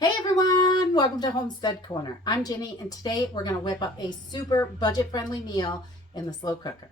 Hey everyone, welcome to Homestead Corner. I'm Jenny and today we're going to whip up a super budget-friendly meal in the slow cooker.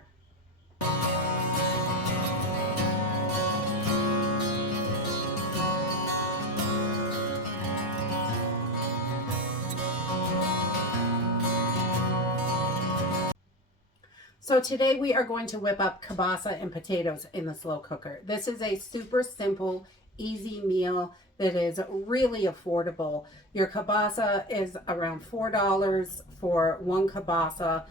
So today we are going to whip up kielbasa and potatoes in the slow cooker. This is a super simple, easy meal that is really affordable. Your kielbasa is around $4 for one kielbasa.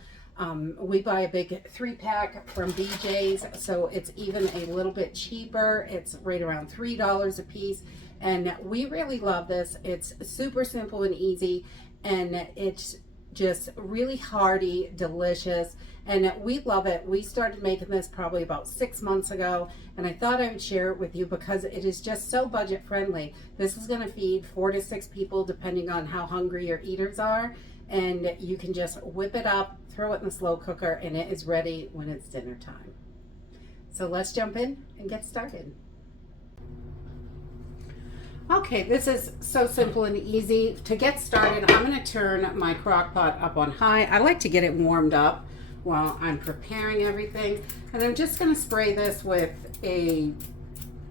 We buy a big 3-pack from BJ's, so it's even a little bit cheaper. It's right around $3 a piece, and we really love this. It's super simple and easy, and it's just really hearty, delicious, and we love it. We started making this probably about 6 months ago, and I thought I would share it with you because it is just so budget friendly. This is going to feed 4 to 6 people depending on how hungry your eaters are, and you can just whip it up, throw it in the slow cooker, and it is ready when it's dinner time. So let's jump in and get started. Okay, this is so simple and easy. To get started, I'm going to turn my crock pot up on high. I like to get it warmed up while I'm preparing everything. And I'm just going to spray this with a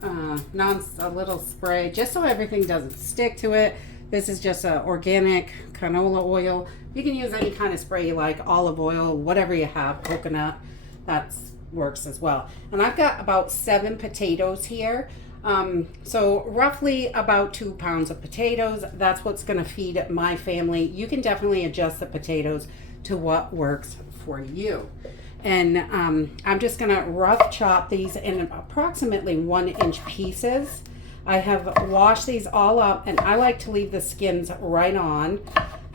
little spray just so everything doesn't stick to it. This is just an organic canola oil. You can use any kind of spray you like, olive oil, whatever you have, coconut, that works as well. And I've got about 7 potatoes here. So roughly about 2 pounds of potatoes. That's what's going to feed my family. You can definitely adjust the potatoes to what works for you. And I'm just going to rough chop these in approximately 1-inch pieces. I have washed these all up, and I like to leave the skins right on.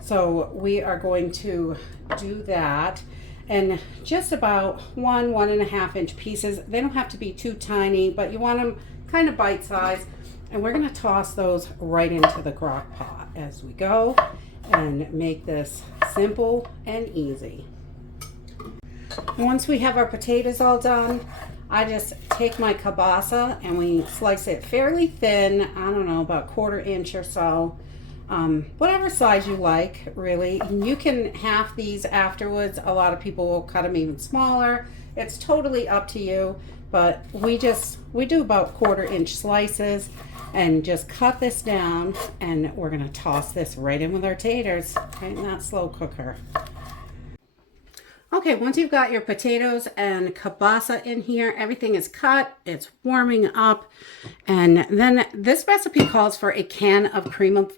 So we are going to do that. And just about 1.5 inch pieces. They don't have to be too tiny, but you want them kind of bite size. And we're going to toss those right into the crock pot as we go and make this simple and easy. Once we have our potatoes all done, I just take my kielbasa and we slice it fairly thin. I don't know, about 1/4 inch or so. Whatever size you like, really. You can half these afterwards. A lot of people will cut them even smaller. It's totally up to you, but we do about 1/4 inch slices and just cut this down, and we're gonna toss this right in with our taters right in that slow cooker. Okay, once you've got your potatoes and kielbasa in here, everything is cut, it's warming up, and then this recipe calls for a can of cream of,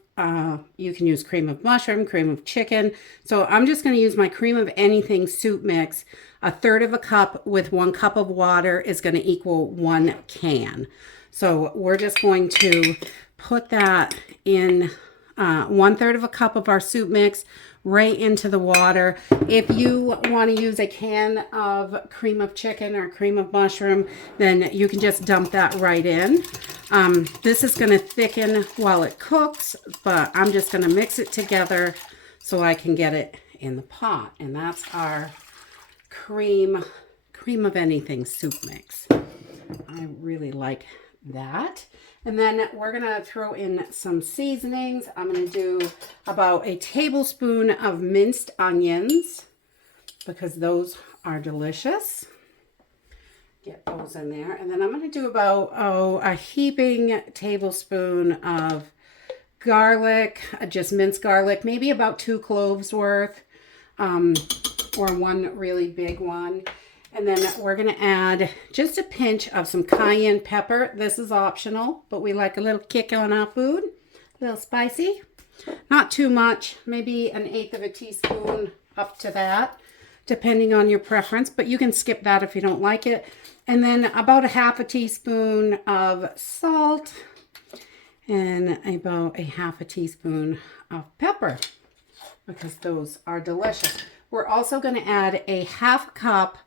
you can use cream of mushroom, cream of chicken. So I'm just going to use my cream of anything soup mix. 1/3 cup with 1 cup of water is going to equal 1 can. So we're just going to put that in 1/3 cup of our soup mix right into the water. If you want to use a can of cream of chicken or cream of mushroom, then you can just dump that right in. This is going to thicken while it cooks, but I'm just going to mix it together so I can get it in the pot. And that's our cream of anything soup mix. I really like that. And then we're going to throw in some seasonings. I'm going to do about a tablespoon of minced onions because those are delicious. Get those in there. And then I'm going to do about a heaping tablespoon of garlic, just minced garlic, maybe about 2 cloves worth, or 1 really big one. And then we're going to add just a pinch of some cayenne pepper. This is optional, but we like a little kick on our food. A little spicy. Not too much, maybe 1/8 teaspoon up to that, depending on your preference. But you can skip that if you don't like it. And then about 1/2 teaspoon of salt and about 1/2 teaspoon of pepper because those are delicious. We're also going to add a 1/2 cup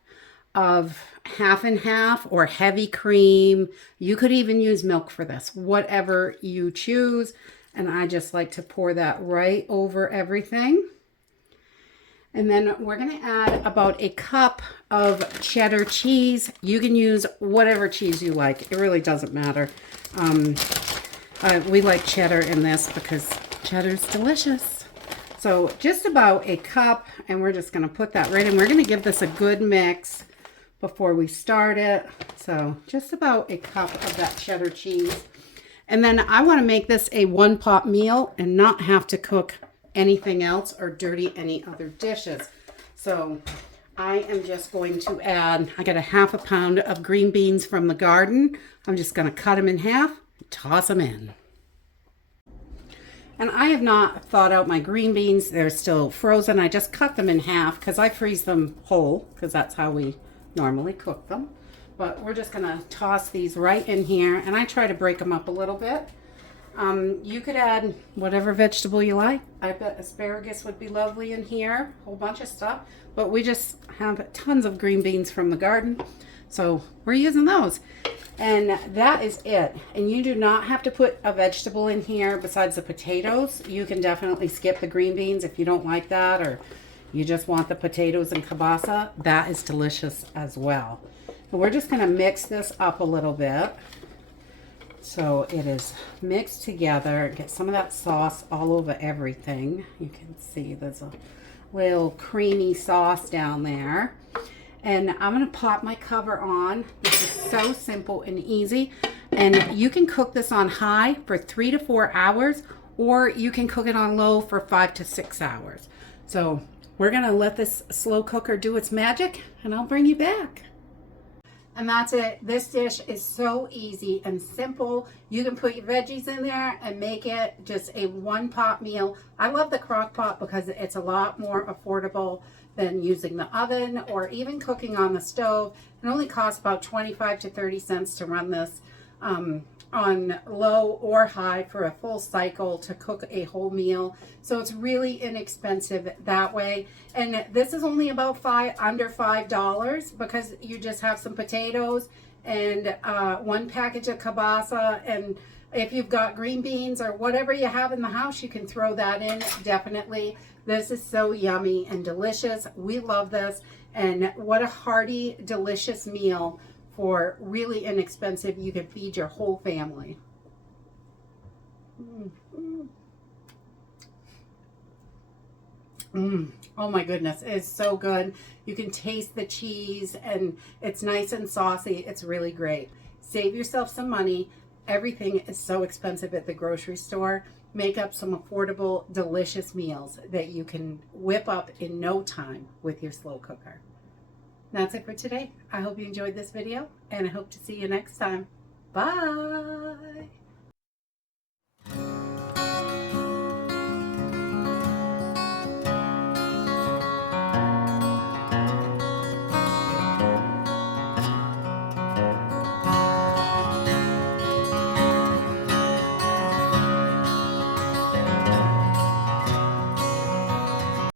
of 50/50 or heavy cream. You could even use milk for this, whatever you choose. And I just like to pour that right over everything. And then we're going to add about 1 cup of cheddar cheese. You can use whatever cheese you like. It really doesn't matter. We like cheddar in this because Cheddar's delicious. So just about a cup, and we're just going to put that right in. We're going to give this a good mix before we start it. So just about a cup of that cheddar cheese. And then I want to make this a one-pot meal and not have to cook anything else or dirty any other dishes. So I am just going to add, I got a ½ pound of green beans from the garden. I'm just going to cut them in half and toss them in. And I have not thawed out my green beans. They're still frozen. I just cut them in half because I freeze them whole because that's how we normally cook them. But we're just going to toss these right in here, and I try to break them up a little bit. You could add whatever vegetable you like. I bet asparagus would be lovely in here, a whole bunch of stuff. But we just have tons of green beans from the garden, so we're using those. And that is it. And you do not have to put a vegetable in here besides the potatoes. You can definitely skip the green beans if you don't like that, or you just want the potatoes and kielbasa. That is delicious as well. So we're just going to mix this up a little bit so it is mixed together. Get some of that sauce all over everything. You can see there's a little creamy sauce down there. And I'm going to pop my cover on. This is so simple and easy. And you can cook this on high for 3 to 4 hours, or you can cook it on low for 5 to 6 hours. So we're going to let this slow cooker do its magic, and I'll bring you back. And that's it. This dish is so easy and simple. You can put your veggies in there and make it just a one-pot meal. I love the crock pot because it's a lot more affordable than using the oven or even cooking on the stove. It only costs about 25 to 30 cents to run this on low or high for a full cycle to cook a whole meal. So it's really inexpensive that way. And this is only about under $5 because you just have some potatoes and one package of kielbasa. And if you've got green beans or whatever you have in the house, you can throw that in, definitely. This is so yummy and delicious. We love this. And what a hearty, delicious meal for really inexpensive. You can feed your whole family. Oh my goodness, it's so good. You can taste the cheese and it's nice and saucy. It's really great. Save yourself some money. Everything is so expensive at the grocery store. Make up some affordable, delicious meals that you can whip up in no time with your slow cooker. That's it for today. I hope you enjoyed this video, and I hope to see you next time. Bye.